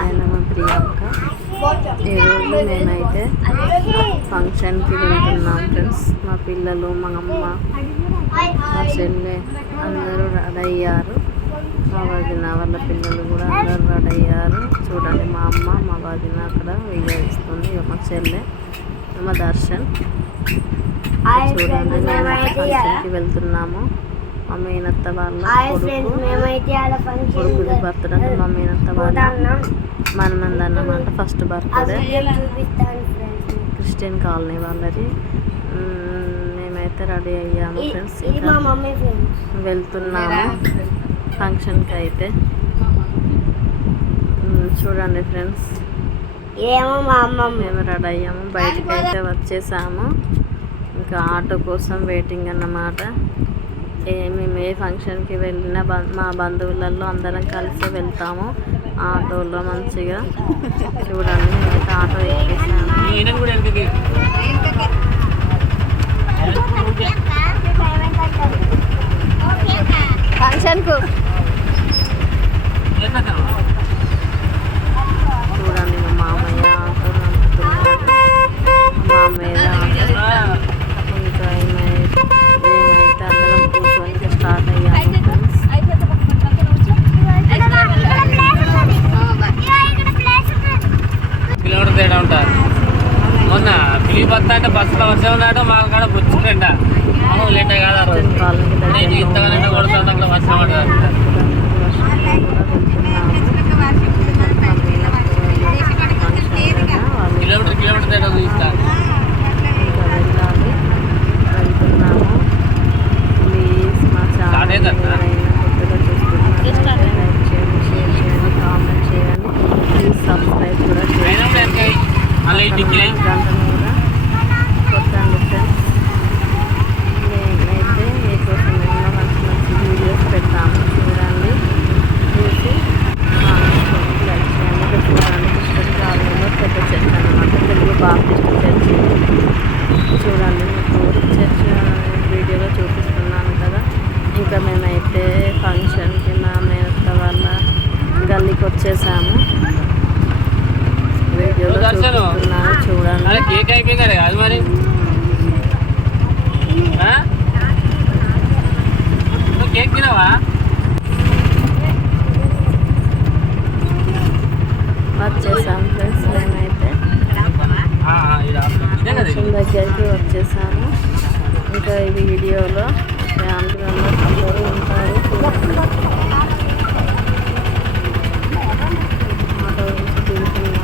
ఆయన మా ప్రియాంక. ఈరోజు మేమైతే ఫంక్షన్కి వెళ్తున్నాం ఫ్రెండ్స్. మా పిల్లలు, మా అమ్మ, మా చెల్లె అందరూ రెడీ అయ్యారు. మా వదిన వాళ్ళ పిల్లలు కూడా అందరూ రెడీ అయ్యారు. చూడండి, మా అమ్మ, మా వదిన అక్కడ వీడియో ఇస్తుంది. మా చెల్లె, మా దర్శన్. చూడండి, మేము ఫంక్షన్కి వెళ్తున్నాము. మా మేనత్త వాళ్ళ కొడుకుది బర్త్డే. మా మేనత్త వాళ్ళ మనమంది అన్నమాట ఫస్ట్ బర్త్డే. క్రిస్టియన్ కాలనీ వాళ్ళది. మేమైతే రెడీ అయ్యాము ఫ్రెండ్స్. ఇంకా వెళ్తున్నాము ఫంక్షన్కి అయితే. చూడండి ఫ్రెండ్స్, మేము రెడీ అయ్యాము. బయటకు అయితే వచ్చేసాము. ఇంకా ఆటో కోసం వెయిటింగ్ అన్నమాట. మేము ఏ ఫంక్షన్కి వెళ్ళినా మా బంధువులలో అందరం కలిసి వెళ్తాము ఆటోలో మంచిగా. చూడండి, మేమైతే ఆటో ఎక్కేసాము. ఫంక్షన్కు చూడండి, మా మామయ్య ఆటో నడుపుతున్నారు. మామయ్య ఇంకా మేమైతే అందరం కూర్చొని ఇంకా స్టార్ట్ అయ్యాము ఫ్రెండ్స్. కిలోమీటర్ తేడా ఉంటారు. మొన్న ఫిలిప్ వస్తా అంటే బస్సులో వర్షం ఉన్నాడు. మా కాడ బుచ్చుకుంట లేట్ కాదు. నేను ఇంతగా కొడుతుంది అక్కడ వర్షం పడతారు. కిలోమీటర్ తేడా చూస్తాను. ప్లీజ్ మా ఛానల్ కామెంట్ చేయండి. ప్లీజ్ సబ్స్క్రైబ్ కూడా చేయండి. గంట కూడా కొట్టండి ఫ్రెండ్స్. మేమైతే మీకోసం ఎన్నో మంచి మంచి వీడియోస్ పెడతాము. చూడండి, చూసి లైక్ చేయండి. చూడండి, క్రిస్టియన్ కాలనీలో పెద్ద చర్చ్ అన్నమాట. Telugu Baptist church. చూడండి, మీకు చర్చ్ వీడియోలో చూపిస్తున్నాను కదా. ఇంకా మేమైతే ఫంక్షన్కి మా మేనత్త వాళ్ళ గల్లీకి వచ్చేసాము. వీడియోలో చూపిస్తున్నాను చూడండి. కేక్ అయిపోయింది కాదు మరి. కేక్ తినవా? వచ్చేసాము ఫ్రెండ్స్. మేమైతే ఫంక్షన్ దగ్గరికి వచ్చేసాము. ఇంకా ఈ వీడియోలో ఫ్యామిలీ మెంబర్స్ అందరూ ఉంటారు. ఆటో నుంచి దిగుతున్నాము.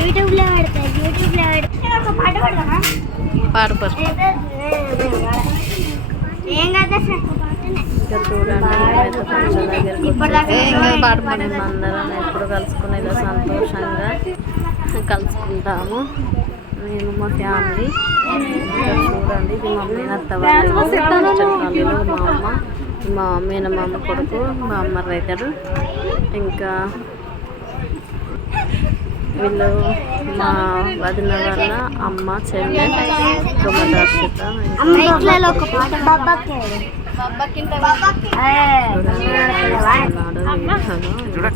యూట్యూబ్లో పెడతా ఒక పాట పడతామా? పాడు పాడు. ఏం కదా ఇంకా చూడండి, మేమైతే ఫంక్షన్ దగ్గరికి వచ్చేసాము. అందరం ఎప్పుడు కలుసుకుని ఇలా సంతోషంగా కలుసుకుంటాము నేను మా ఫ్యామిలీ. ఇంకా చూడండి, ఇది మా మేనత్త వాళ్ళు కాలనీలో మా అమ్మ, మా మేనమామ కొడుకు, మా అమ్మ రైతరు. ఇంకా వీళ్ళు మా వదిన వాళ్ళ అమ్మ, చెల్లె, దర్శిత.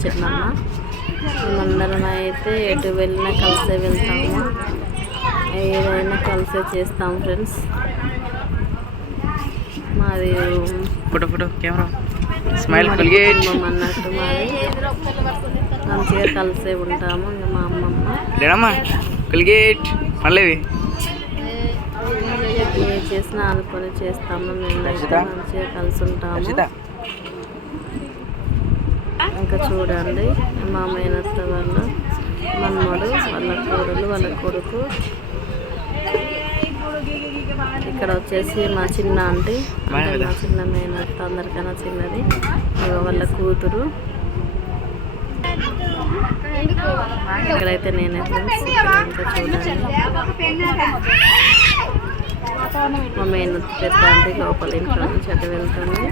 చిన్నమ్మ. మేమందరం అయితే ఎటు వెళ్ళినా కలిసే వెళ్తాము. ఏదైనా కలిసే చేస్తాం ఫ్రెండ్స్. మాది కెమెరా కుటుంబం అన్నట్టు. మాది మంచిగా కలిసే ఉంటాము. ఇంకా మా అమ్మమ్మ ఏ చేసినా అనుకొని చేస్తాము. మేమైతే మంచిగా కలిసి ఉంటాము. ఇంకా చూడండి, మా మేనత్త వాళ్ళ మన్మడు, వాళ్ళ కూరలు, వాళ్ళ కొడుకు. ఇక్కడ వచ్చేసి మా చిన్న ఆంటీ, అంటే మా చిన్న మేనత్త, అందరికన్నా చిన్నది. వాళ్ళ కూతురు. ఇక్కడైతే నేనే ఫ్రెండ్స్. ఇంకా చూడండి, మా మేనత్త పెద్ద ఆంటీ లోపల ఇంట్లో నుంచి అటు వెళ్తుంది.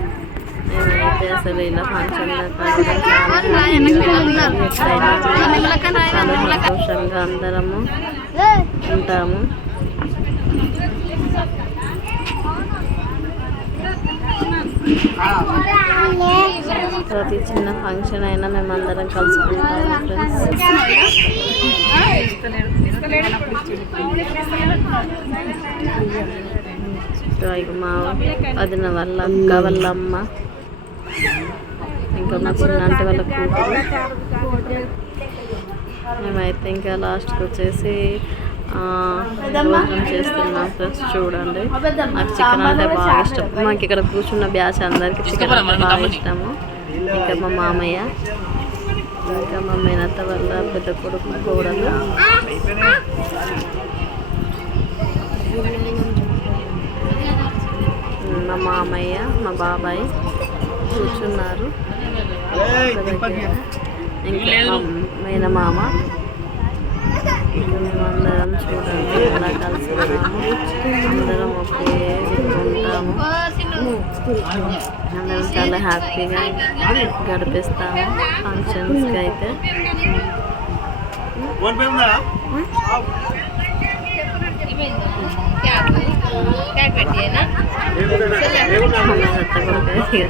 మేమైతే అసలు ఇలా ఫంక్షన్ చాలా సంతోషంగా అందరము ఉంటాము. ప్రతి చిన్న ఫంక్షన్ అయినా మేమందరం కలుసుకుంటాము ఫ్రెండ్స్. మా వదిన వాళ్ళ అక్క వాళ్ళ అమ్మ, ఇంకా మా చిన్నంటి వాళ్ళ కూతురు. మేమైతే ఇంకా లాస్ట్కి వచ్చేసి భోజనం చేస్తున్నాం ఫ్రెండ్స్. చూడండి, నాకు చికెన్ అంటే బాగా ఇష్టం. మాకు ఇక్కడ కూర్చున్న బ్యాచ్ అందరికీ చికెన్ అంటే బాగా ఇష్టము. ఇంకా మా మామయ్య, ఇంకా మా మేనత్త వాళ్ళ పెద్ద కొడుకు కోడలు, మా మామయ్య, మా బాబాయ్ కూర్చున్నారు. ఇంకా మేనమామ. మేమందరం చూడండి ఎలా కలిసి ఉన్నాము. అందరం ఒకే ఉంటాము. అందరం చాలా హ్యాపీగా గడిపిస్తాము ఫంక్షన్స్కి అయితే.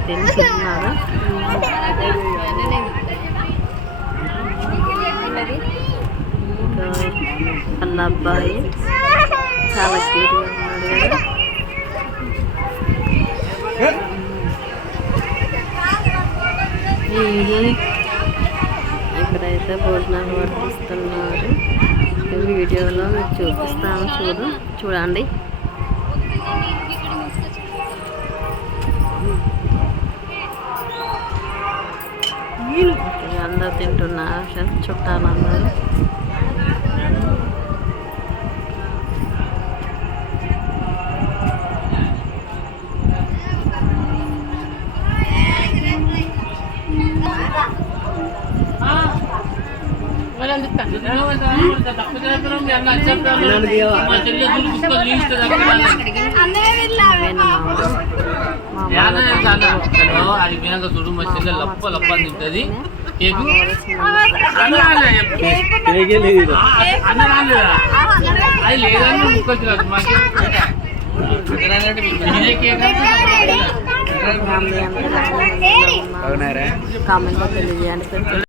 తింటున్నారు. ఇంకా వాళ్ళ అబ్బాయి చాలా క్యూట్గా ఉన్నాడు కదా. ఇక్కడైతే భోజనాలు పట్టిస్తున్నారు. వీడియోలో మీకు చూపిస్తాను, చూడండి. అందరూ తింటున్నారు చుట్టాలందరూ. అది వినాక చూడు మా చెల్లె లప్ప లప్ప తింటది. కేకు అది లేదని ముక్కొచ్చు మాకు కామెంట్లో తెలియజేయండి.